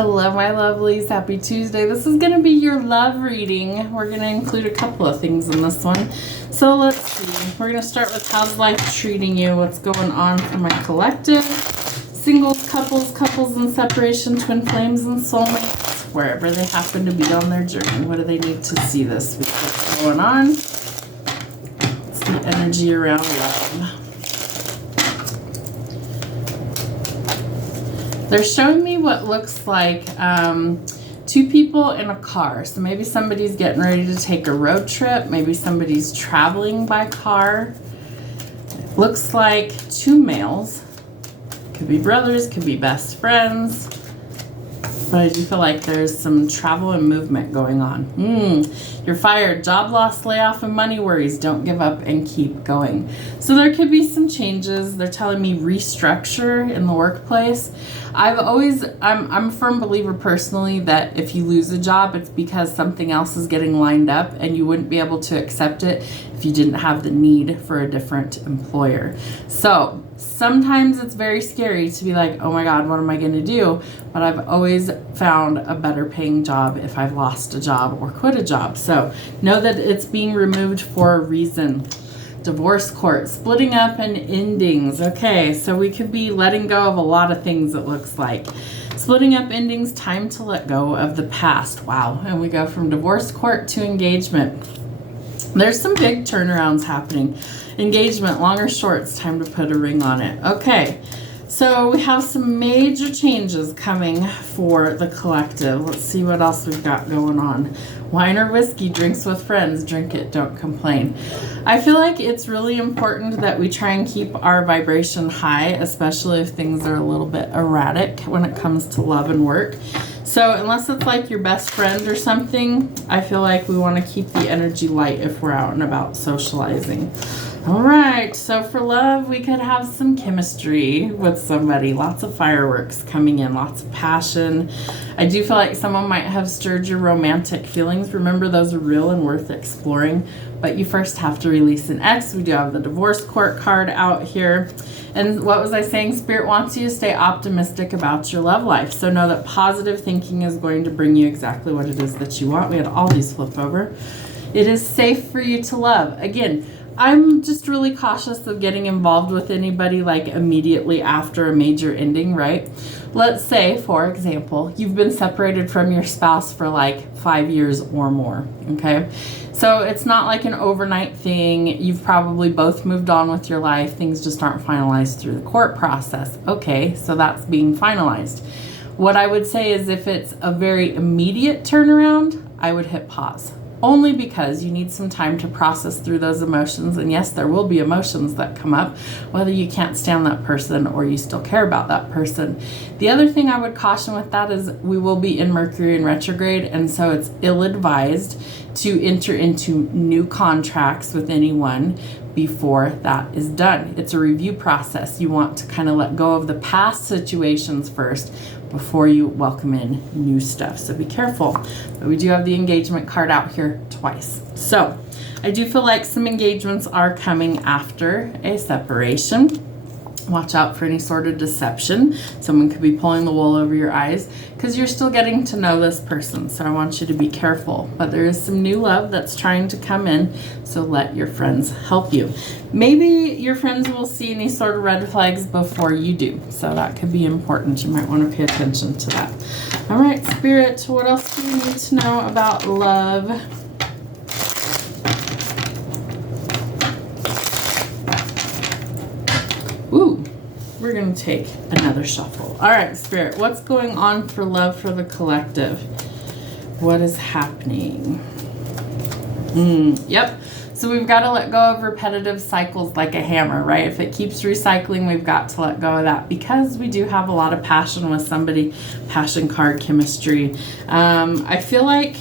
Hello, my lovelies. Happy Tuesday. This is going to be your love reading. We're going to include a couple of things in this one. So let's see. We're going to start with how's life treating you, what's going on for my collective, singles, couples in separation, twin flames, and soulmates, wherever they happen to be on their journey. What do they need to see this week? What's going on? What's the energy around love? They're showing me what looks like two people in a car. So maybe somebody's getting ready to take a road trip. Maybe somebody's traveling by car. It looks like two males. Could be brothers, could be best friends. But I do feel like there's some travel and movement going on. You're fired. Job loss, layoff, and money worries. Don't give up and keep going. So there could be some changes. They're telling me restructure in the workplace. I'm a firm believer personally that if you lose a job, it's because something else is getting lined up and you wouldn't be able to accept it if you didn't have the need for a different employer. So sometimes it's very scary to be like, oh my God, what am I going to do? But I've always found a better paying job if I've lost a job or quit a job. So know that it's being removed for a reason. Divorce court, splitting up and endings. Okay, so we could be letting go of a lot of things, it looks like. Splitting up, endings, time to let go of the past. Wow. And we go from divorce court to engagement. There's some big turnarounds happening. Engagement, long or short, it's time to put a ring on it. Okay, so we have some major changes coming for the collective. Let's see what else we've got going on. Wine or whiskey, drinks with friends, drink it, don't complain. I feel like it's really important that we try and keep our vibration high, especially if things are a little bit erratic when it comes to love and work. So unless it's like your best friend or something, I feel like we want to keep the energy light if we're out and about socializing. All right, so for love, we could have some chemistry with somebody. Lots of fireworks coming in, lots of passion. I do feel like someone might have stirred your romantic feelings. Remember, those are real and worth exploring, but you first have to release an ex. We do have the divorce court card out here. And what was I saying? Spirit wants you to stay optimistic about your love life. So know that positive thinking is going to bring you exactly what it is that you want. We had all these flip over. It is safe for you to love. Again, I'm just really cautious of getting involved with anybody like immediately after a major ending, right? Let's say, for example, you've been separated from your spouse for like 5 years or more, okay? So it's not like an overnight thing. You've probably both moved on with your life. Things just aren't finalized through the court process. Okay, so that's being finalized. What I would say is if it's a very immediate turnaround, I would hit pause. Only because you need some time to process through those emotions. And yes, there will be emotions that come up, whether you can't stand that person or you still care about that person. The other thing I would caution with that is we will be in Mercury in retrograde, and so it's ill-advised to enter into new contracts with anyone before that is done. It's a review process. You want to kind of let go of the past situations first before you welcome in new stuff. So be careful. But we do have the engagement card out here twice. So I do feel like some engagements are coming after a separation. Watch out for any sort of deception. Someone could be pulling the wool over your eyes because you're still getting to know this person. So I want you to be careful. But there is some new love that's trying to come in. So let your friends help you. Maybe your friends will see any sort of red flags before you do. So that could be important. You might want to pay attention to that. All right, Spirit, what else do you need to know about love? Ooh, we're going to take another shuffle. All right, Spirit, what's going on for love for the collective? What is happening? Yep. So we've got to let go of repetitive cycles like a hammer, right? If it keeps recycling, we've got to let go of that because we do have a lot of passion with somebody. Passion card, chemistry. I feel like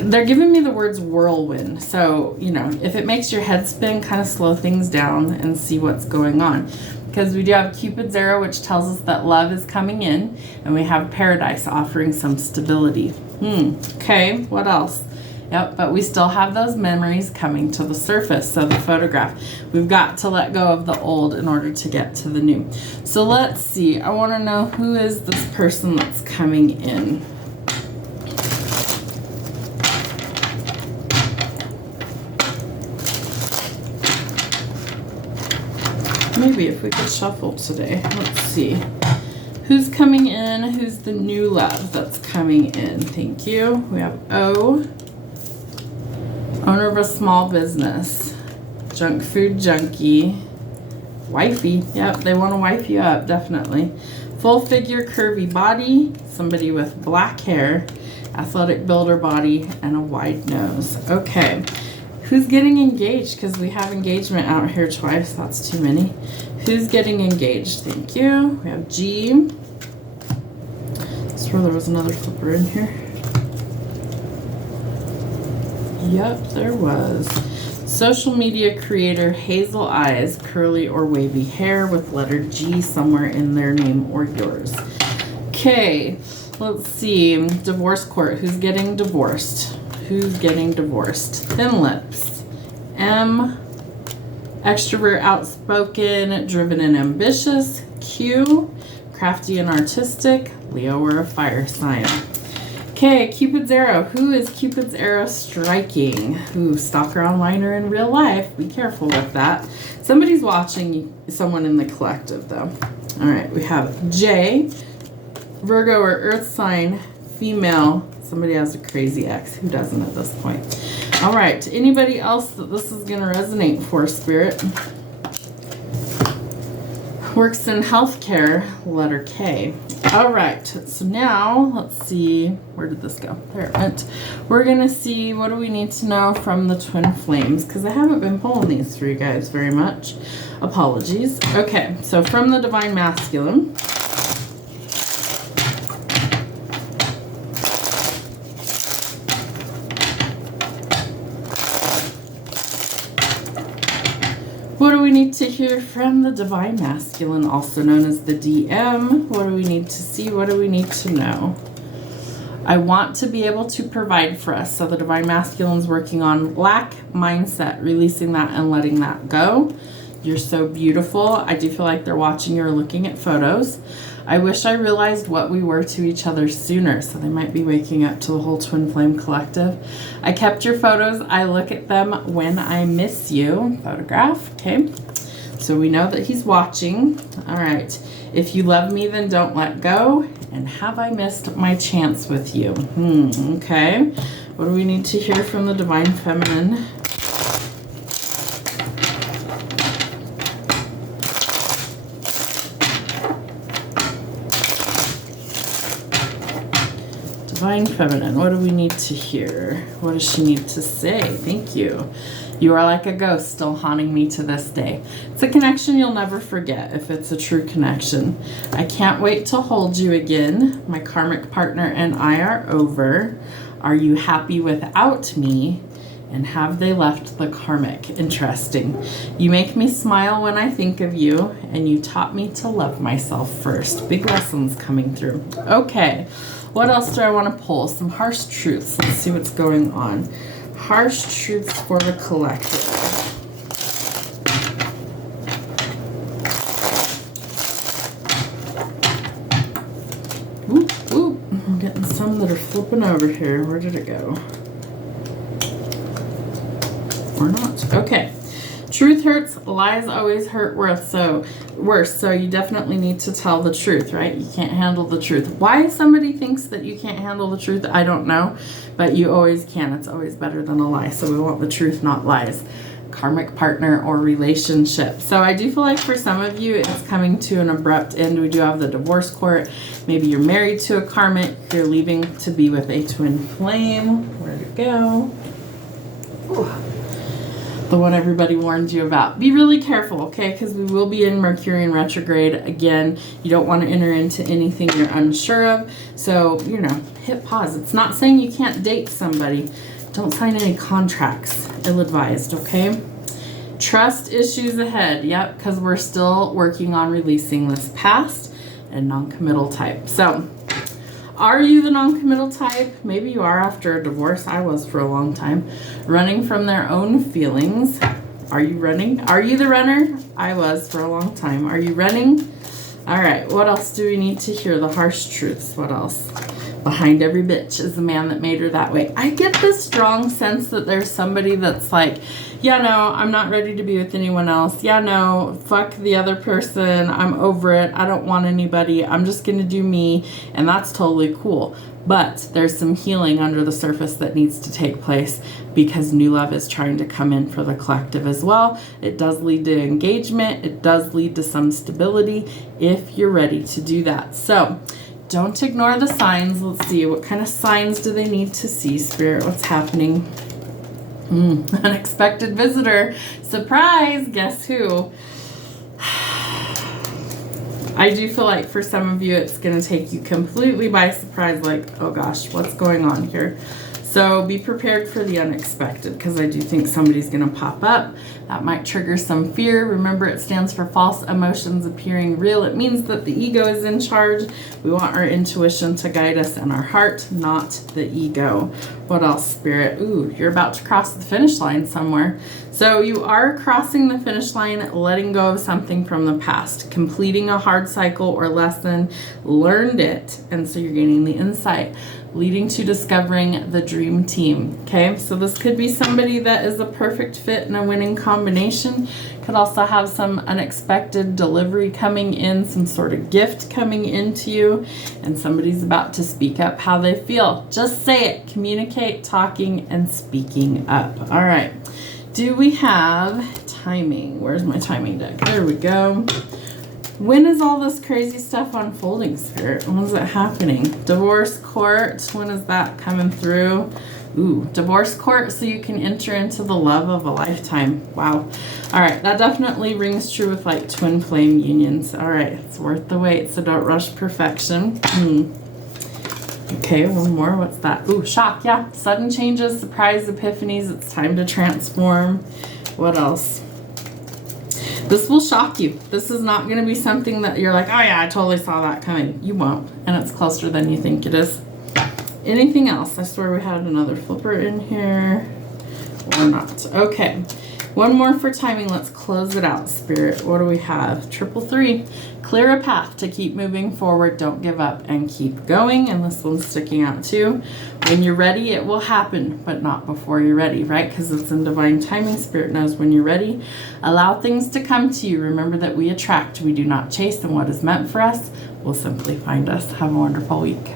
they're giving me the words whirlwind. So, you know, if it makes your head spin, kind of slow things down and see what's going on. Because we do have Cupid's arrow, which tells us that love is coming in. And we have Paradise offering some stability. Okay, what else? Yep, but we still have those memories coming to the surface. So the photograph, we've got to let go of the old in order to get to the new. So let's see. I want to know, who is this person that's coming in? Maybe if we could shuffle today. Let's see. Who's coming in? Who's the new love that's coming in? Thank you. We have O. Owner of a small business. Junk food junkie. Wifey. Yep, they want to wife you up, definitely. Full figure, curvy body. Somebody with black hair. Athletic builder body and a wide nose. Okay. Who's getting engaged? Because we have engagement out here twice. That's too many. Who's getting engaged? Thank you. We have G. I swear there was another flipper in here. Yep, there was. Social media creator, hazel eyes, curly or wavy hair with letter G somewhere in their name or yours. Okay, let's see. Divorce court. Who's getting divorced? Who's getting divorced? Thin lips. M. Extrovert, outspoken, driven and ambitious. Q. Crafty and artistic. Leo or a fire sign. Okay, Cupid's arrow. Who is Cupid's arrow striking? Ooh, stalker online or in real life. Be careful with that. Somebody's watching someone in the collective, though. All right, we have J. Virgo or earth sign, female. Somebody has a crazy ex. Who doesn't at this point? All right. Anybody else that this is going to resonate for, Spirit? Works in healthcare, letter K. All right. So now, let's see. Where did this go? There it went. We're going to see, what do we need to know from the twin flames? Because I haven't been pulling these for you guys very much. Apologies. Okay. So from the divine masculine. What do we need to hear from the divine masculine, also known as the DM? What do we need to see? What do we need to know? I want to be able to provide for us. So the divine masculine is working on lack mindset, releasing that and letting that go. You're so beautiful. I do feel like they're watching you or looking at photos. I wish I realized what we were to each other sooner. So they might be waking up to the whole twin flame collective. I kept your photos. I look at them when I miss you. Photograph. Okay. So we know that he's watching. All right. If you love me, then don't let go. And have I missed my chance with you? Okay. What do we need to hear from the divine feminine? Divine feminine, what do we need to hear? What does she need to say? Thank you. You are like a ghost still haunting me to this day. It's a connection you'll never forget if it's a true connection. I can't wait to hold you again. My karmic partner and I are over. Are you happy without me? And have they left the karmic? Interesting. You make me smile when I think of you, and you taught me to love myself first. Big lessons coming through. Okay. What else do I want to pull? Some harsh truths. Let's see what's going on. Harsh truths for the collective. Whoop, whoop. I'm getting some that are flipping over here. Where did it go? Or not. Okay. Truth hurts, lies always hurt worse. So you definitely need to tell the truth, right? You can't handle the truth. Why somebody thinks that you can't handle the truth, I don't know. But you always can. It's always better than a lie. So we want the truth, not lies. Karmic partner or relationship. So I do feel like for some of you, it's coming to an abrupt end. We do have the divorce court. Maybe you're married to a karmic. You're leaving to be with a twin flame. Where'd it go? Ooh. The one everybody warned you about. Be really careful, okay? Because we will be in Mercury in retrograde again. You don't want to enter into anything you're unsure of. So, hit pause. It's not saying you can't date somebody. Don't sign any contracts. Ill-advised, okay? Trust issues ahead. Yep, because we're still working on releasing this past and non-committal type. So, Are you the non-committal type? Maybe you are after a divorce. I was for a long time. Running from their own feelings. Are you running? Are you the runner? I was for a long time. Are you running? All right, what else do we need to hear? The harsh truths. What else? Behind every bitch is the man that made her that way. I get this strong sense that there's somebody that's like, yeah, no, I'm not ready to be with anyone else. Yeah, no, fuck the other person. I'm over it. I don't want anybody. I'm just going to do me. And that's totally cool. But there's some healing under the surface that needs to take place because new love is trying to come in for the collective as well. It does lead to engagement. It does lead to some stability if you're ready to do that. So don't ignore the signs. Let's see. What kind of signs do they need to see, Spirit? What's happening? Unexpected visitor. Surprise. Guess who? I do feel like for some of you, it's going to take you completely by surprise. Like, oh gosh, what's going on here? So be prepared for the unexpected because I do think somebody's going to pop up. That might trigger some fear. Remember, it stands for false emotions appearing real. It means that the ego is in charge. We want our intuition to guide us and our heart, not the ego. What else, Spirit? Ooh, you're about to cross the finish line somewhere. So you are crossing the finish line, letting go of something from the past, completing a hard cycle or lesson, learned it, and so you're gaining the insight, leading to discovering the dream team. Okay, so this could be somebody that is a perfect fit and a winning combination. Could also have some unexpected delivery coming in, some sort of gift coming into you, and somebody's about to speak up how they feel. Just say it. Communicate, talking, and speaking up. All right. Do we have timing? Where's my timing deck? There we go. When is all this crazy stuff unfolding, Spirit? When is it happening? Divorce court. When is that coming through? Ooh, divorce court so you can enter into the love of a lifetime. Wow. All right, that definitely rings true with like twin flame unions. All right, it's worth the wait, so don't rush perfection. Okay, one more. What's that? Ooh, shock. Yeah, sudden changes, surprise epiphanies. It's time to transform. What else? This will shock you. This is not going to be something that you're like, oh yeah, I totally saw that coming. You won't, and it's closer than you think it is. Anything else? I swear we had another flipper in here. Or not. Okay. One more for timing. Let's close it out, Spirit. What do we have? 333. Clear a path to keep moving forward. Don't give up and keep going. And this one's sticking out too. When you're ready, it will happen, but not before you're ready, right? Because it's in divine timing. Spirit knows when you're ready. Allow things to come to you. Remember that we attract. We do not chase, and what is meant for us will simply find us. Have a wonderful week.